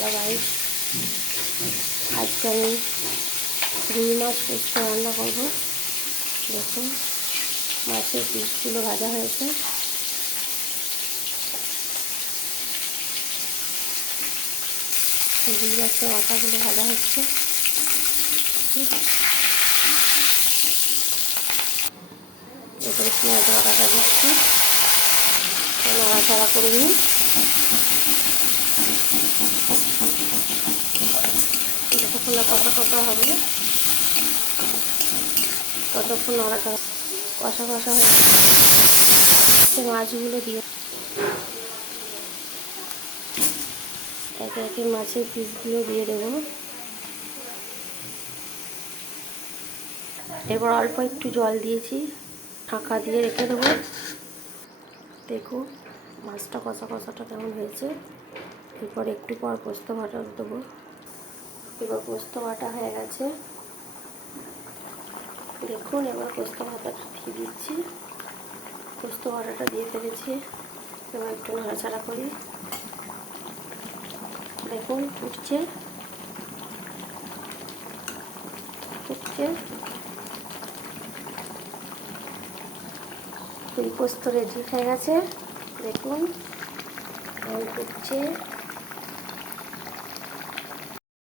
Hello guys, আজকে আমি রুই মাছ পোস্ত রান্না করবো। দেখুন, মাছের পিসগুলো ভাজা হয়েছে। রুই মাছের মাথাগুলো ভাজা হচ্ছে। এরপরে পেঁয়াজ আটাটা দিচ্ছি, নাড়াচাড়া করে নিই। যতক্ষণ না কষা কষা হবে ততক্ষণ নাড়াচাড়া কষা কষা হয়ে মাছগুলো দিয়ে একে একে মাছের পিসগুলো দিয়ে দেবো। এবার অল্প একটু জল দিয়েছি, ঢাকা দিয়ে রেখে দেবো। দেখুন মাছটা কষা কষাটা কেমন হয়েছে। এরপর একটু পর পোস্ত বাটা দেবো। এবার পোস্ত বাটা হয়ে গেছে। দেখুন এবার পোস্ত বাটাটা দিয়ে দিচ্ছি। পোস্ত বাটাটা দিয়ে ফেলেছি। এবার একটু নাড়াচাড়া করি। দেখুন ফুটছে ফুটছে। পোস্ত রেডি হয়ে গেছে। দেখুন ফুটছে।